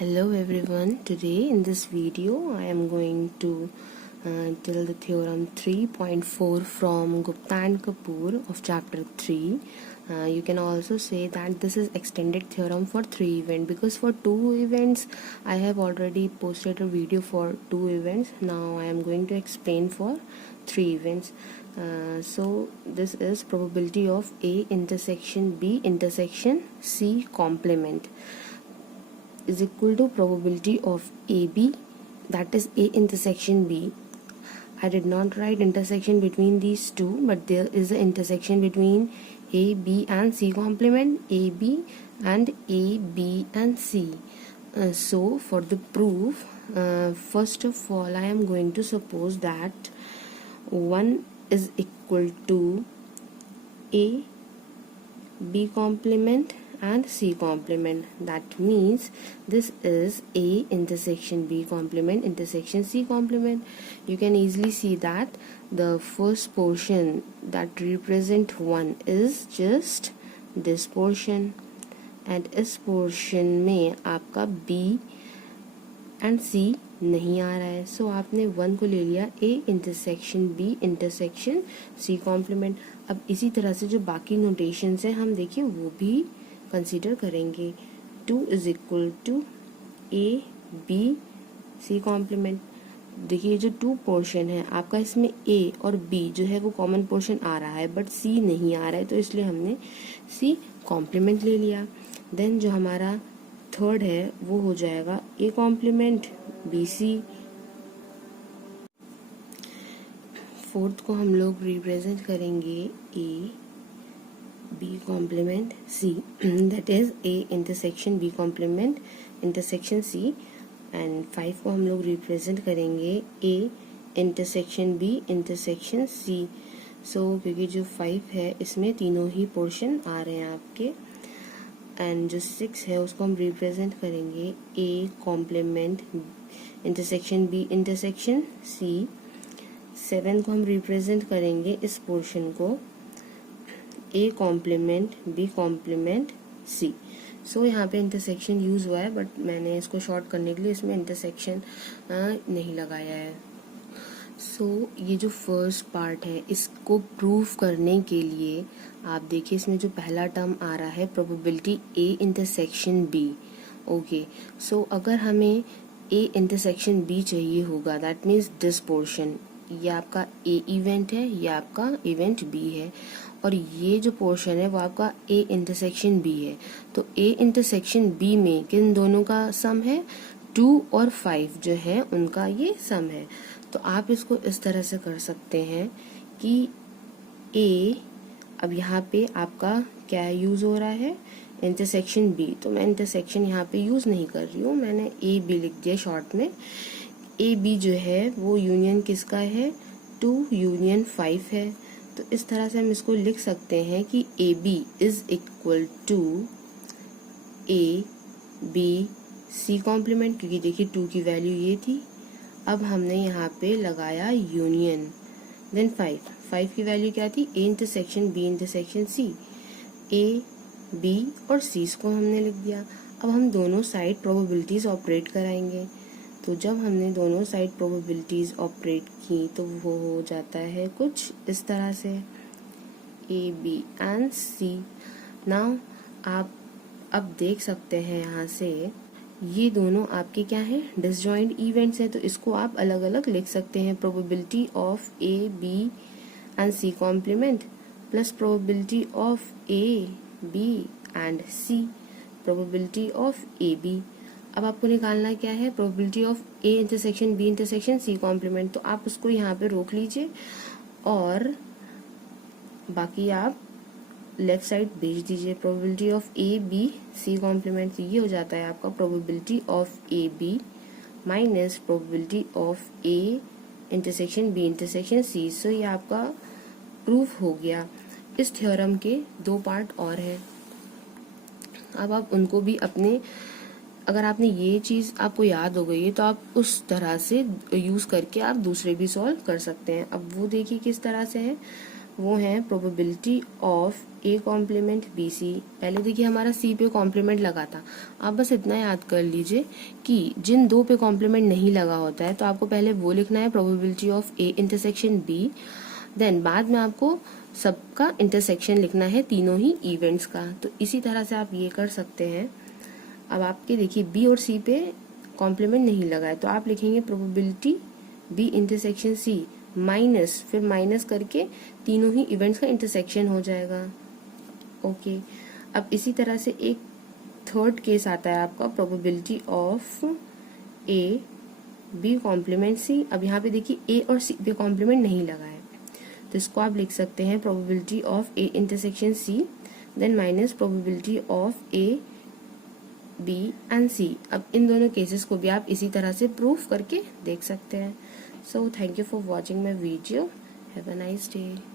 Hello everyone, today in this video I am going to tell the theorem 3.4 from Gupta and Kapoor of chapter 3. You can also say that this is extended theorem for 3 events, because for 2 events I have already posted a video for 2 events. Now I am going to explain for 3 events. So this is probability of A intersection B intersection C complement is equal to probability of AB, that is A intersection B. I did not write intersection between these two, but there is an intersection between A, B and C complement, AB and A, B and C. So for the proof, first of all I am going to suppose that 1 is equal to A, B complement and C complement. That means this is A intersection B complement intersection C complement. You can easily see that the first portion that represent 1 is just this portion, and इस portion में आपका B and C नहीं आ रहा है. सो आपने 1 को ले लिया A intersection B intersection C complement. अब इसी तरह से जो बाकी नोटेशंस हैं हम देखिए वो भी कंसीडर करेंगे. 2 is equal to A B C complement. देखिए जो 2 पोर्शन है आपका, इसमें A और B जो है वो कॉमन पोर्शन आ रहा है बट C नहीं आ रहा है, तो इसलिए हमने C कॉम्प्लीमेंट ले लिया. देन जो हमारा थर्ड है वो हो जाएगा A complement B C. Fourth को हम लोग रिप्रेजेंट करेंगे A B complement C, that is A intersection B complement intersection C. And 5 को हम लोग रिप्रेजेंट करेंगे A intersection B intersection C. सो क्योंकि जो 5 है इसमें तीनों ही पोर्शन आ रहे हैं आपके. एंड जो 6 है उसको हम रिप्रेजेंट करेंगे A complement intersection B intersection C. 7 को हम रिप्रेजेंट करेंगे इस पोर्शन को A complement B complement C. So यहाँ पे इंटरसेक्शन यूज हुआ है बट मैंने इसको शॉर्ट करने के लिए इसमें इंटरसेक्शन नहीं लगाया है. सो ये जो फर्स्ट पार्ट है इसको प्रूव करने के लिए आप देखिए इसमें जो पहला टर्म आ रहा है probability A intersection B. Okay, so अगर हमें A इंटरसेक्शन B चाहिए होगा, दैट मीन्स दिस पोर्शन, ये आपका A इवेंट है, ये आपका इवेंट B है, और ये जो पोर्शन है वो आपका A इंटरसेक्शन B है. तो A इंटरसेक्शन B में किन दोनों का सम है? 2 और 5 जो है उनका ये सम है. तो आप इसको इस तरह से कर सकते हैं कि A, अब यहाँ पे आपका क्या यूज हो रहा है? Intersection B. तो मैं इंटरसेक्शन यहाँ पे यूज नहीं कर रही हूँ, मैंने A B लिख दिया शॉर्ट में. A B जो है वो यूनियन किसका है? 2 यूनियन 5 है. तो इस तरह से हम इसको लिख सकते हैं कि A B is equal to A B C complement, क्योंकि देखिए 2 की वैल्यू ये थी. अब हमने यहाँ पे लगाया यूनियन. देन 5 की वैल्यू क्या थी? A intersection B intersection C. A B और सी को हमने लिख दिया. अब हम दोनों साइड प्रोबेबिलिटीज ऑपरेट कराएंगे. तो जब हमने दोनों साइड प्रोबेबिलिटीज ऑपरेट की तो वो हो जाता है कुछ इस तरह से A B and C. Now आप अब देख सकते हैं यहाँ से ये दोनों आपके क्या हैं? डिसजॉइंट इवेंट्स हैं, तो इसको आप अलग अलग लिख सकते हैं. Probability of A B and C complement plus probability of A B and C probability of A B. अब आपको निकालना क्या है? Probability of A intersection B intersection C complement. तो आप उसको यहाँ पे रोक लीजिए और बाकी आप लेफ्ट साइड भेज दीजिए. Probability of A B C complement, तो ये हो जाता है आपका probability of A B minus probability of A intersection B intersection C. So ये आपका प्रूफ हो गया. इस थ्योरम के 2 पार्ट और हैं. अब आप उनको भी अपने, अगर आपने ये चीज़ आपको याद हो गई है तो आप उस तरह से यूज़ करके आप दूसरे भी सॉल्व कर सकते हैं. अब वो देखिए किस तरह से है. वो है probability of A complement B C. पहले देखिए हमारा सी पे कॉम्प्लीमेंट लगा था, आप बस इतना याद कर लीजिए कि जिन दो पे कॉम्प्लीमेंट नहीं लगा होता है तो आपको पहले वो लिखना है probability of A intersection B, then बाद में आपको सबका इंटरसेक्शन लिखना है तीनों ही इवेंट्स का। तो इसी तरह से आप ये कर सकते हैं। अब आपके देखिए बी और सी पे कॉम्प्लीमेंट नहीं लगा है तो आप लिखेंगे probability B intersection C minus, फिर माइनस करके तीनों ही इवेंट्स का इंटरसेक्शन हो जाएगा। ओके, अब इसी तरह से एक थर्ड केस आता है आपका probability of A B complement C. अब यहाँ पे देखिए ए और सी पे कॉम्प्लीमेंट नहीं लगा है तो इसको आप लिख सकते हैं probability of A intersection C then minus probability of A B and C. अब इन दोनों केसेस को भी आप इसी तरह से प्रूफ करके देख सकते हैं। So thank you for watching my video. Have a nice day.